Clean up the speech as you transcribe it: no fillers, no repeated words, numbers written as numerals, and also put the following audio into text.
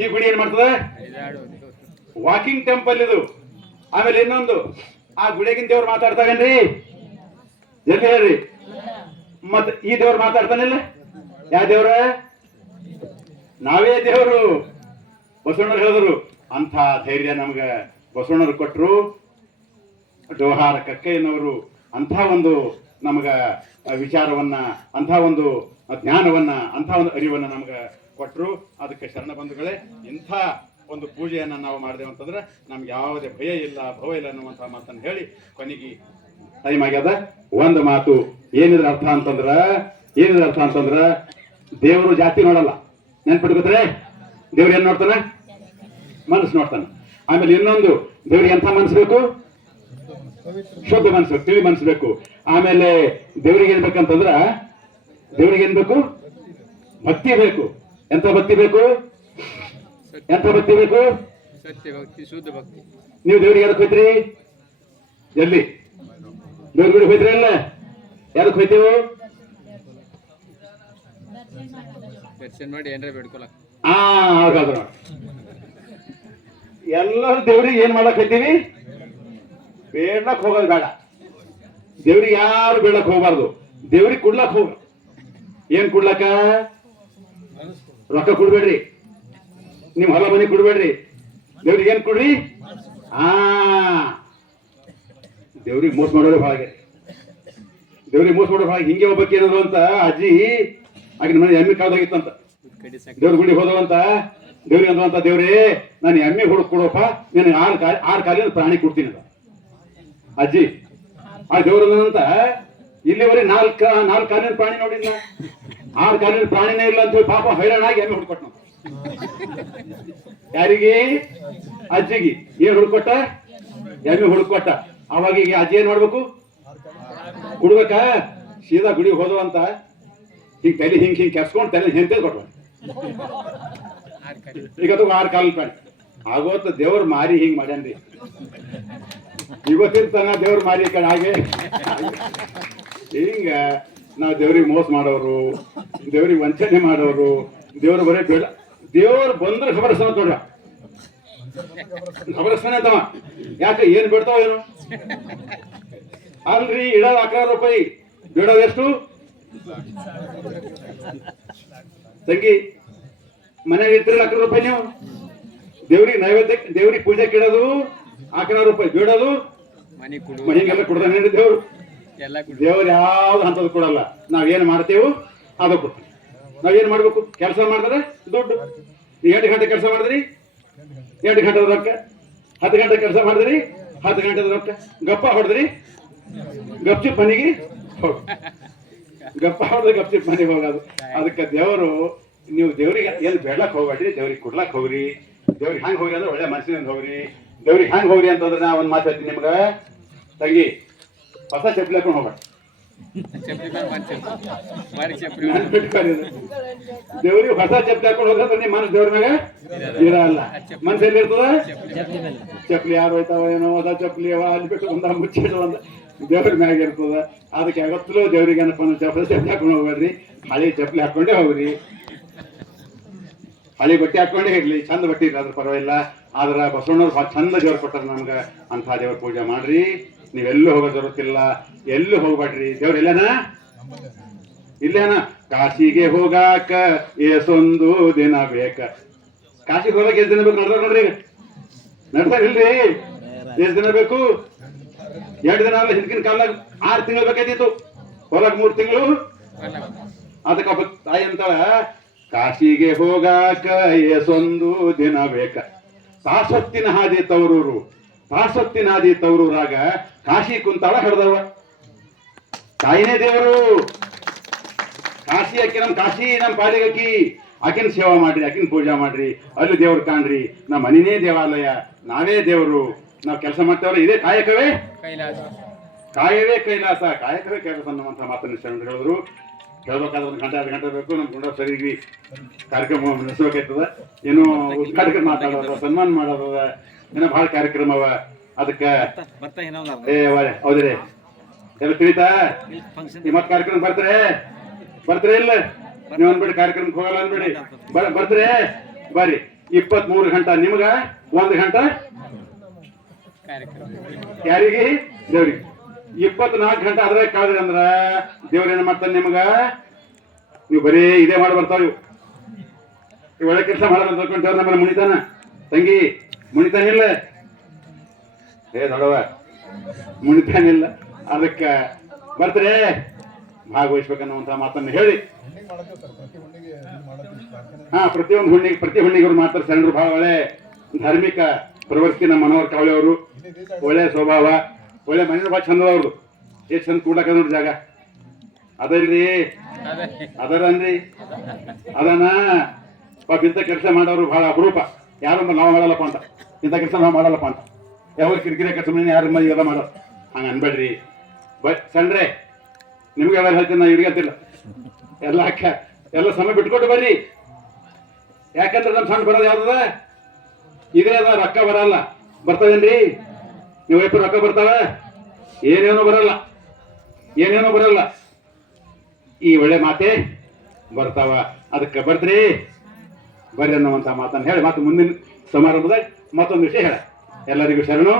ಈ ಗುಡಿ ಏನ್ ಮಾಡ್ತದ? ವಾಕಿಂಗ್ ಟೆಂಪಲ್ ಇದು. ಆಮೇಲೆ ಇನ್ನೊಂದು, ಆ ಗುಡಿಗಿನ ದೇವ್ರು ಮಾತಾಡ್ತಾವೇನ್ರಿ? ಜಲ್ದಿ ಹೇಳ್ರಿ. ಮತ್ ಈ ದೇವ್ರು ಮಾತಾಡ್ತಾನಿಲ್ಲ? ಯಾವ ದೇವ್ರ? ನಾವೇ ದೇವರು. ಬಸವಣ್ಣರು ಹೇಳಿದ್ರು, ಅಂಥ ಧೈರ್ಯ ನಮ್ಗ ಬಸವಣ್ಣರು ಕೊಟ್ಟರು. ಜೋಹಾರ ಕಕ್ಕಯ್ಯನವರು ಅಂಥ ಒಂದು ನಮಗ ವಿಚಾರವನ್ನ, ಅಂಥ ಒಂದು ಜ್ಞಾನವನ್ನ, ಅಂಥ ಒಂದು ಅರಿವನ್ನ ನಮ್ಗ ಕೊಟ್ಟರು. ಅದಕ್ಕೆ ಶರಣ ಬಂಧುಗಳೇ, ಇಂಥ ಒಂದು ಪೂಜೆಯನ್ನ ನಾವು ಮಾಡಿದೆವು ಅಂತಂದ್ರೆ ನಮ್ಗೆ ಯಾವುದೇ ಭಯ ಇಲ್ಲ, ಭವ ಇಲ್ಲ ಅನ್ನುವಂಥ ಮಾತನ್ನು ಹೇಳಿ ಕೊನೆಗೆ ಟೈಮ್ ಆಗ್ಯದ. ಒಂದು ಮಾತು ಏನಿದ್ರ ಅರ್ಥ ಅಂತಂದ್ರ ದೇವರು ಜಾತಿ ನೋಡಲ್ಲ. ನೆನ್ಪಿಟ್ಕೋತಾರೆ, ದೇವ್ರು ಏನ್ ನೋಡ್ತಾನ? ಮನಸ್ಸು ನೋಡ್ತಾನೆ. ಆಮೇಲೆ ಇನ್ನೊಂದು, ದೇವ್ರಿಗೆ ಎಂಥ ಮನಸ್ಸು ಬೇಕು? ಶುದ್ಧ ಮನಸ್ಸು, ತಿಳಿ ಮನಸ್ಸು ಬೇಕು. ಆಮೇಲೆ ದೇವ್ರಿಗೆ ಏನ್ ಬೇಕಂತಂದ್ರ, ದೇವ್ರಿಗೆ ಏನ್ ಬೇಕು? ಭಕ್ತಿ ಬೇಕು. ಎಂತ ಭಕ್ತಿ ಬೇಕು? ಎಂತ ಭಕ್ತಿ ಬೇಕು? ಸತ್ಯ ಭಕ್ತಿ, ಶುದ್ಧ ಭಕ್ತಿ. ನೀವು ದೇವ್ರಿಗೆ ಯಾರಕ್ಕೆ ಹೋಯ್ತ್ರಿ? ಎಲ್ಲಿ ದೇವ್ರ ಗುಡಿ ಹೋಯ್ತ್ರಿ? ಅಲ್ಲ, ಯಾರಕ್ಕೆ ಹೋಯ್ತೇವು? ದರ್ಶನ ಮಾಡಿ ಏನ್ರ ಬೇಡ್ಕೊಳಕ್. ಹಾಗಾದ್ರು ಎಲ್ಲರೂ ದೇವ್ರಿಗೆ ಏನ್ ಮಾಡಕ್ ಹೋಯ್ತೀವಿ? ಬೇಡ್ಲಕ್ ಹೋಗೋದು ಬೇಡ. ದೇವ್ರಿಗೆ ಯಾರು ಬೇಡಕ್ ಹೋಗ್ಬಾರ್ದು. ದೇವ್ರಿಗೆ ಕೊಡ್ಲಕ್ ಹೋಗ. ಏನ್ ಕೊಡ್ಲಕ್ಕ? ರೊಕ್ಕ ಕೊಡ್ಬೇಡ್ರಿ, ನಿಮ್ ಹೊಲ ಮನೆ ಕೊಡ್ಬೇಡ್ರಿ. ದೇವ್ರಿಗೆ ಏನ್ ಕೊಡ್ರಿ? ದೇವ್ರಿಗೆ ಮೋಸ ಮಾಡೋರು ಹಾಗೆ. ದೇವ್ರಿಗೆ ಮೋಸ ಮಾಡೋರು ಹಾಗೆ. ಹಿಂಗೆ ಹೋಗ್ಬೇಕು ಏನದು ಅಂತ ಅಜ್ಜಿ ಆಗಿನ ಮನೆ ಎಮ್ಮೆ ಕಾಲದಾಗಿತ್ತಂತ. ದೇವ್ರ ಗುಡಿ ಹೋದವಂತ ದೇವ್ರಿಗೆ ಅಂದಂತ, ದೇವ್ರೇ ನಾನು ಎಮ್ಮೆ ಹುಡುಕ್ ಕೊಡೋಪ್ಪ, ನೀನು ಆರು ಕಾಲಿನ ಪ್ರಾಣಿ ಕೊಡ್ತೀನಿ ಅಂತ ಅಜ್ಜಿ. ಆ ದೇವ್ರಂತ, ಇಲ್ಲಿವರೆಗೆ ನಾಲ್ಕು ಕಾಲಿನ ಪ್ರಾಣಿ ನೋಡಿದ್ನ, 6 ಕಾಲಿನ ಪ್ರಾಣಿನೇ ಇಲ್ಲ ಅಂತ ಪಾಪ ಹೈರಾಣಾಗಿ ಎಮ್ಮೆ ಹುಡ್ಕೊಟ್ಟ. ಯಾರಿಗೆ? ಅಜ್ಜಿಗೆ. ಏನ್ ಹುಡ್ಕೊಟ್ಟ? ಎಮ್ಮೆ ಹುಡ್ಕೊಟ್ಟ. ಅವಾಗ ಈಗ ಅಜ್ಜಿ ಏನ್ ಮಾಡ್ಬೇಕು? ಕುಡ್ಬೇಕ. ಸೀದಾ ಗುಡಿ ಹೋದವಂತ ಹಿಂಗ್ ತಲೆ ಹಿಂಗ್ ಕೆರ್ಸ್ಕೊಂಡ್ ತಲೆ ಹೆಂತೆ ಕೊಟ್ಟ. ಈಗ ಅದು 6 ಕಾಲಿನ ಪ್ರಾಣಿ ಆಗೋತ. ದೇವ್ರ ಮಾರಿ ಹಿಂಗ್ ಮಾಡ್ಯಾನ್ರಿ. ಇವತ್ತಿನ ತನ ದೇವ್ರ ಮಾರಿ ಕಡೆ ಹಾಗೆ ಹಿಂಗ ನಾವು ದೇವ್ರಿಗೆ ಮೋಸ ಮಾಡೋರು, ದೇವ್ರಿಗೆ ವಂಚನೆ ಮಾಡೋರು, ದೇವ್ರ ಬರೇ ಬೇಡ. ದೇವ್ರು ಬಂದ್ರೆ ಖಬರಸ್ತಾನ ನೋಡ್ರ, ಖಬರಸ್ತಾನೆ ಅಂತವ. ಯಾಕೆ? ಏನ್ ಬಿಡ್ತಾವ ಏನು? ಅಲ್ರಿ, ಇಡೋದು 11 ರೂಪಾಯಿ, ಬಿಡೋದು ಎಷ್ಟು? ತಂಗಿ ಮನೆಯಾಗ ಇರ್ತಿರಲ್ಲ 11 ರೂಪಾಯಿ. ನೀವು ದೇವ್ರಿಗೆ ನೈವೇದ್ಯಕ್ಕೆ, ದೇವ್ರಿಗೆ ಪೂಜೆಗೆ ಇಡೋದು 11 ರೂಪಾಯಿ, ಬಿಡೋದು ಮನೆಗೆಲ್ಲ ಕೊಡ್ತಾನೆ ದೇವ್ರು. ದೇವ್ರು ಯಾವ್ದು ಅಂತದ್ ಕೊಡಲ್ಲ. ನಾವೇನ್ ಮಾಡ್ತೇವು ಅದು ಕೊಡ್ತೀವಿ. ನಾವೇನ್ ಮಾಡ್ಬೇಕು? ಕೆಲಸ ಮಾಡಿದ್ರೆ ದುಡ್ಡು. 8 ಗಂಟೆ ಕೆಲಸ ಮಾಡಿದ್ರಿ 8 ಗಂಟೆ ರೊಕ್ಕ, 10 ಗಂಟೆ ಕೆಲಸ ಮಾಡಿದ್ರಿ 10 ಗಂಟೆ ರೊಕ್ಕ. ಗಪ್ಪ ಹೊಡೆದ್ರಿ ಗಪ್ಚಿಪ್ ಮನೆಗೆ ಹೋಗಿ, ಗಪ್ಪ ಹೊಡೆದ್ರೆ ಗಪ್ಚಿಪ್ ಮನೆಗೆ ಹೋಗೋದು. ಅದಕ್ಕೆ ದೇವರು, ನೀವು ದೇವ್ರಿಗೆ ಏನು ಬೇಡಕ್ ಹೋಗ್ಬೇಡ್ರಿ, ದೇವ್ರಿಗೆ ಕೊಡ್ಲಕ್ ಹೋಗ್ರಿ. ದೇವ್ರಿಗೆ ಹ್ಯಾಂಗ್ ಹೋಗ್ರಿ ಅಂದ್ರೆ ಒಳ್ಳೆ ಮನಸ್ಸಿನಿಂದ ಹೋಗ್ರಿ. ದೇವ್ರಿಗೆ ಹ್ಯಾಂಗ್ ಹೋಗ್ರಿ ಅಂತಂದ್ರೆ ನಾ ಒಂದ್ ಮಾತು ಹೇಳ್ತೀನಿ ನಿಮ್ಗ, ತಂಗಿ ಹೊಸ ಚಪ್ಪಲಿ ಹಾಕೊಂಡು ಹೋಗ್ಬೇಡ. ದೇವ್ರಿಗೆ ಹೊಸ ಚಪ್ಪಲಿ ಹಾಕೊಂಡು ಹೋದ್ರೆ ನಿಮ್ಮ ಮನಸ್ಸು ದೇವ್ರ ಮ್ಯಾಗ ಇರಲ್ಲ. ಮನಸ್ಸಲ್ಲಿ ಇರ್ತದ ಚಪ್ಪಲಿ. ಯಾರು ಹೋಯ್ತಾವ ಏನೋ, ಹೊಸ ಚಪ್ಪಲಿ ಅಲ್ಲಿ ಬಿಟ್ಟು ಒಂದ ಮುಚ್ಚಿಟ್ಟು ಒಂದ ದೇವ್ರ ಮ್ಯಾಗ ಇರ್ತದ. ಅದಕ್ಕೆ ಯಾವತ್ತಲೂ ದೇವ್ರಿಗೆ ಏನಪ್ಪ ಚಪ್ಪಲಿ ಹಾಕೊಂಡು ಹೋಗ್ಬೇಡ್ರಿ. ಹಳಿ ಚಪ್ಪಲಿ ಹಾಕೊಂಡೇ ಹೋಗ್ರಿ. ಹಳಿ ಬಟ್ಟೆ ಹಾಕೊಂಡೇ ಇರ್ಲಿ, ಚಂದ ಬಟ್ಟೆ ಇರ್ಲಿ, ಅದ್ರ ಪರವಾಗಿಲ್ಲ. ಆದ್ರ ಬಸವಣ್ಣವ್ರು ಭಾಳ ಚಂದ ದೇವ್ರು ಕೊಟ್ಟಾರ ನಮ್ಗ. ಅಂಥ ದೇವ್ರ ಪೂಜೆ ಮಾಡ್ರಿ. ನೀವೆಲ್ಲೂ ಹೋಗೋ ಜರುತ್ತಿಲ್ಲ, ಎಲ್ಲೂ ಹೋಗ್ಬೇಡ್ರಿ. ದೇವ್ರ ಎಲ್ಲನ ಇಲ್ಲೇನ? ಕಾಶಿಗೆ ಹೋಗಾಕ ಏಸೊಂದು ದಿನ ಬೇಕ. ಕಾಶಿಗೆ ಹೋಗಕ್ಕೆ ಎಷ್ಟು ದಿನ ಬೇಕು? ನಡ್ದಾರ ನೋಡ್ರಿ, ಈಗ ನಡ್ದಾರ ಇಲ್ರಿ? ಎಷ್ಟು ದಿನ ಬೇಕು? 2 ದಿನ ಅಲ್ಲ, ಹಿಂದಿನ ಕಾಲದಾಗ 6 ತಿಂಗಳು ಬೇಕಾಯ್ತಿತ್ತು. ಹೊಲಕ್ 3 ತಿಂಗಳು. ಅದಕ್ಕೆ ತಾಯಿ ಅಂತಾಳ, ಕಾಶಿಗೆ ಹೋಗಾಕ ಏಸೊಂದು ದಿನ ಬೇಕ. ತಾಸೊತ್ತಿನ ಹಾದಿ ತವರೂರು, ತಾಸೊತ್ತಿನ ಹಾದಿ ತವರೂರಾಗ ಕಾಶಿ ಕುಂತಾಳ ಹಿಡ್ದವ. ತಾಯಿನೇ ದೇವರು. ಕಾಶಿ ಅಕ್ಕಿ, ನಮ್ ಕಾಶಿ ನಮ್ ಪಾಲಿಗಕ್ಕಿ. ಆಕಿನ ಸೇವಾ ಮಾಡ್ರಿ, ಆಕಿನ ಪೂಜಾ ಮಾಡ್ರಿ, ಅಲ್ಲಿ ದೇವ್ರು ಕಾಣ್ರಿ. ನಮ್ಮ ಮನಿನೇ ದೇವಾಲಯ, ನಾವೇ ದೇವರು. ನಾವು ಕೆಲಸ ಮಾಡ್ತೇವಲ್ಲ, ಇದೇ ಕಾಯಕವೇ ಕೈಲಾಸ. ಕಾಯವೇ ಕೈಲಾಸ, ಕಾಯಕವೇ ಕೈಲಾಸ ಅನ್ನುವಂಥ ಮಾತನ್ನು ಶರಣರು ಹೇಳಿದ್ರು. ಹೇಳ್ಬೇಕಾದ್ರೆ 1 ಗಂಟೆ 2 ಗಂಟೆ ಬೇಕು. ನಮ್ ಗುಂಡ ಸರಿಗೆ ಕಾರ್ಯಕ್ರಮ ನಡೆಸಬೇಕಾಯ್ತದ. ಏನೋ ಉದ್ಘಾಟಕ ಮಾತಾಡೋದ, ಸನ್ಮಾನ ಮಾಡೋದ, ಏನೋ ಭಾಳ ಕಾರ್ಯಕ್ರಮ ಅವ. ಅದಕ್ಕೆ ಹೌದ್ರಿ, ಎಲ್ಲ ತಿಳಿತಾ? ಈ ಮತ್ ಕಾರ್ಯಕ್ರಮ ಬರ್ತಾರೆ ಇಲ್ಲ? ನೀವು ಅನ್ಬೇಡಿ, ಕಾರ್ಯಕ್ರಮಕ್ಕೆ ಹೋಗಲ್ಲ ಅನ್ಬೇಡಿ. ಬರ್ತಾರೆ ಬರ್ರಿ. 23 ಗಂಟೆ ನಿಮ್ಗ 1 ಗಂಟೆ ಕಾರ್ಯಕ್ರಮ ಯಾರಿಗೆ ದೇವ್ರಿಗೆ 24 ಗಂಟೆ ಆದ್ರೆ ಕಾದ್ರಿ ಅಂದ್ರ ದೇವ್ರ ಏನ್ ಮಾಡ್ತಾನೆ ನಿಮ್ಗ ನೀವು ಬರೀ ಇದೇ ಮಾಡಿ ಬರ್ತಾವ ಇವು ಒಳ್ಳೆ ಕೆಲಸ ಮಾಡಲ್ಲ ಅಂತ ತಿಳ್ಕೊಂಡವ್ರ ನಮ್ಮನ್ನ ಮುಣಿತಾನ ತಂಗಿ ಮುಣಿತಾನಿಲ್ಲ ಏ ನೋಡವ ಮುಣಿತಾನಿಲ್ಲ ಅದಕ್ಕೆ ಬರ್ತಾರೆ ಭಾಗವಹಿಸ್ಬೇಕನ್ನುವಂತ ಮಾತನ್ನು ಹೇಳಿ ಪ್ರತಿಯೊಂದು ಹುಣ್ಣಿಗೆ ಪ್ರತಿ ಹುಣ್ಣಿಗೆ ಅವ್ರು ಮಾಡ್ತಾರೆ ಶರಣರು ಬಹಳ ಒಳ್ಳೆ ಧಾರ್ಮಿಕ ಪ್ರವೃತ್ತಿ ನಮ್ಮ ಮನೋಹರ್ ಕಾವಳೆ ಅವರು ಒಳ್ಳೆ ಸ್ವಭಾವ ಒಳ್ಳೆ ಮನೆ ಭಾಳ ಚಂದ ಅವ್ರದ್ದು ಎಷ್ಟು ಚಂದ ಕೂಡಕ ನೋಡಿ ಜಾಗ ಅದಲ್ರಿ ಅದರನ್ರಿ ಅದನ್ನ ಪಾಪ ಇಂಥ ಕೆಲಸ ಮಾಡೋರು ಬಹಳ ಅಪರೂಪ ಯಾರು ನಾವು ಮಾಡಲ್ಲಪ್ಪ ಅಂತ ಇಂಥ ಕೆಲಸ ನಾವು ಮಾಡಲ್ಲಪ್ಪ ಅಂತ ಯಾವ ಕಿರಿಕಿರಿ ಕೆಲಸ ಯಾರ ಮನೆ ಎಲ್ಲ ಮಾಡೋದು ಹಂಗೆ ಅನ್ಬೇಡ್ರಿ ಸಣ್ಣ್ರೆ ನಿಮ್ಗೆ ಯಾವಾಗ ಹೇಳ್ತೀನಿ ನಾ ಇವ್ರಿಗೆ ಅಂತಿಲ್ಲ ಎಲ್ಲ ಸಮಯ ಬಿಟ್ಕೊಟ್ಟು ಬರ್ರಿ ಯಾಕಂದ್ರೆ ನಮ್ಮ ಸಣ್ಣ ಬರೋದು ಯಾವ್ದದ ಇದೇ ಅದ ರೊಕ್ಕ ಬರಲ್ಲ ಬರ್ತದೇನ್ರಿ ನೀವು ವೈಪು ರೊಕ್ಕ ಬರ್ತಾವ ಏನೇನು ಬರಲ್ಲ ಈ ಒಳ್ಳೆ ಮಾತೆ ಬರ್ತಾವ ಅದಕ್ಕೆ ಬರ್ತೀರಿ ಬರ್ರಿ ಅನ್ನುವಂತ ಮಾತನ್ನು ಹೇಳಿ ಮತ್ತೆ ಮುಂದಿನ ಸಮಾರಂಭದಾಗ ಮತ್ತೊಂದು ವಿಷಯ ಹೇಳ ಎಲ್ಲರಿಗೂ ಶರಣು